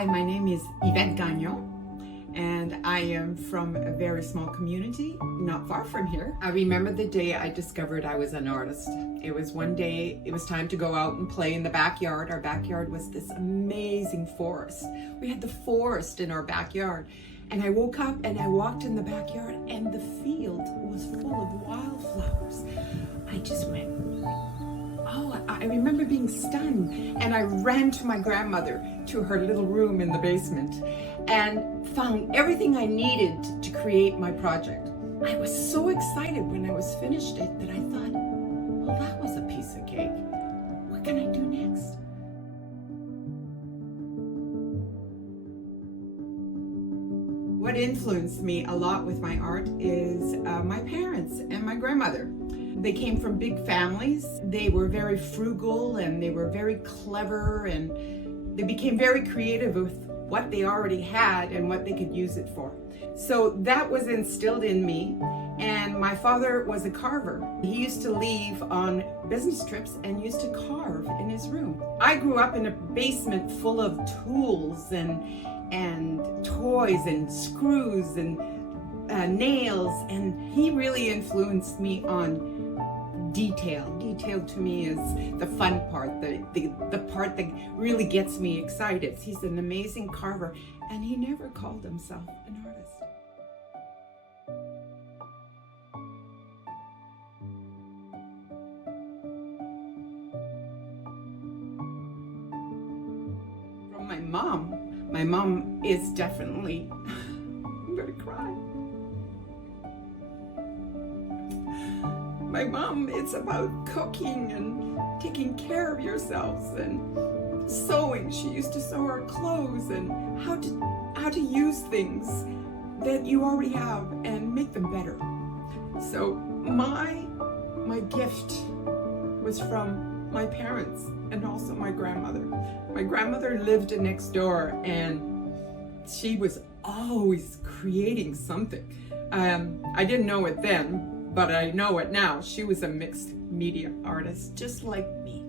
Hi, my name is Yvette Gagnon, and I am from a very small community not far from here. I remember the day I discovered I was an artist. It was one day, it was time to go out and play in the backyard. Our backyard was this amazing forest. We had the forest in our backyard. And I woke up and I walked in the backyard and the field was full of wildflowers. I just went, oh, I remember being stunned, and I ran to my grandmother to her little room in the basement and found everything I needed to create my project. I was so excited when I was finished it that I thought, well, that was a piece of cake. What can I do next? What influenced me a lot with my art is my parents and my grandmother. They came from big families. They were very frugal and they were very clever, and they became very creative with what they already had and what they could use it for. So that was instilled in me. And my father was a carver. He used to leave on business trips and used to carve in his room. I grew up in a basement full of tools and toys and screws and nails, and he really influenced me on detail. Detail to me is the fun part, the part that really gets me excited. He's an amazing carver, and he never called himself an artist. From my mom is definitely, I'm gonna cry. My mom, it's about cooking and taking care of yourselves and sewing. She used to sew our clothes and how to use things that you already have and make them better. So my gift was from my parents and also my grandmother. My grandmother lived next door and she was always creating something. I didn't know it then, but I know it now. She was a mixed media artist, just like me.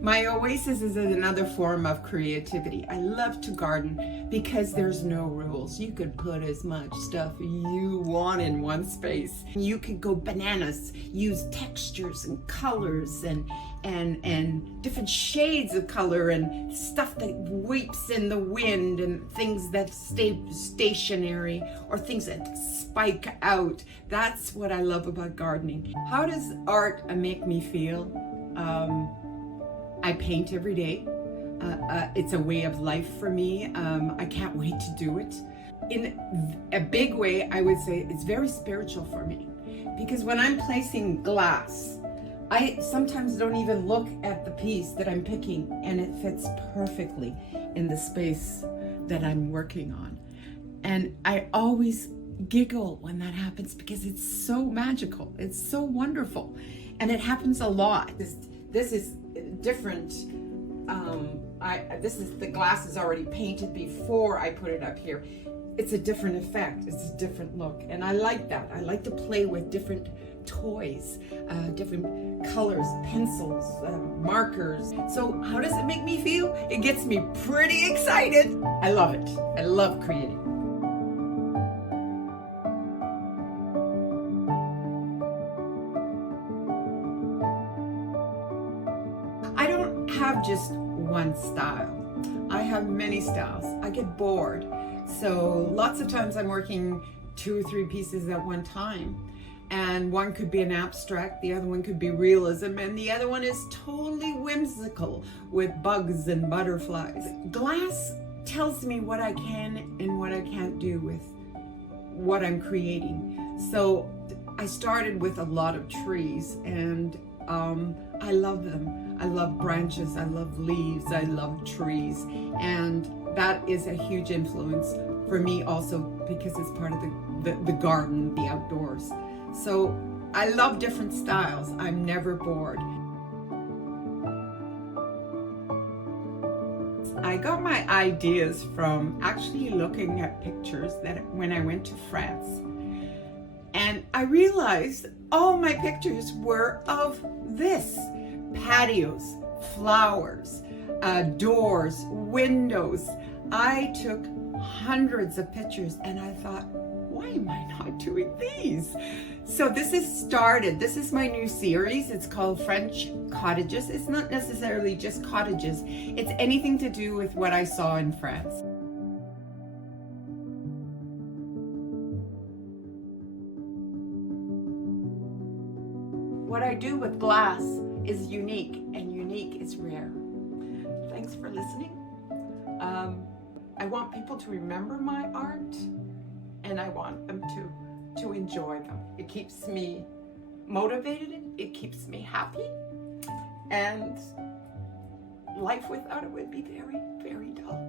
My oasis is another form of creativity. I love to garden because there's no rules. You could put as much stuff you want in one space. You could go bananas, use textures and colors and different shades of color and stuff that weeps in the wind and things that stay stationary or things that spike out. That's what I love about gardening. How does art make me feel? I paint every day. It's a way of life for me. I can't wait to do it. In a big way, I would say it's very spiritual for me, because when I'm placing glass, I sometimes don't even look at the piece that I'm picking, and it fits perfectly in the space that I'm working on. And I always giggle when that happens because it's so magical. It's so wonderful. And it happens a lot. This is different. The glass is already painted before I put it up here. It's a different effect. It's a different look, and I like that. I like to play with different toys, different colors, pencils, markers. So how does it make me feel? It gets me pretty excited. I love it. I love creating. I don't have just one style. I have many styles. I get bored. So lots of times I'm working 2 or 3 pieces at one time. And one could be an abstract, the other one could be realism, and the other one is totally whimsical with bugs and butterflies. Glass tells me what I can and what I can't do with what I'm creating. So I started with a lot of trees, and I love them. I love branches, I love leaves, I love trees, and that is a huge influence for me also because it's part of the garden, the outdoors. So I love different styles. I'm never bored. I got my ideas from actually looking at pictures that when I went to France. I realized all my pictures were of this: patios, flowers, doors, windows. I took hundreds of pictures and I thought, why am I not doing these? So this is my new series. It's called French Cottages. It's not necessarily just cottages. It's anything to do with what I saw in France. What I do with glass is unique, and unique is rare. Thanks for listening. I want people to remember my art, and I want them to enjoy them. It keeps me motivated, it keeps me happy, and life without it would be very, very dull.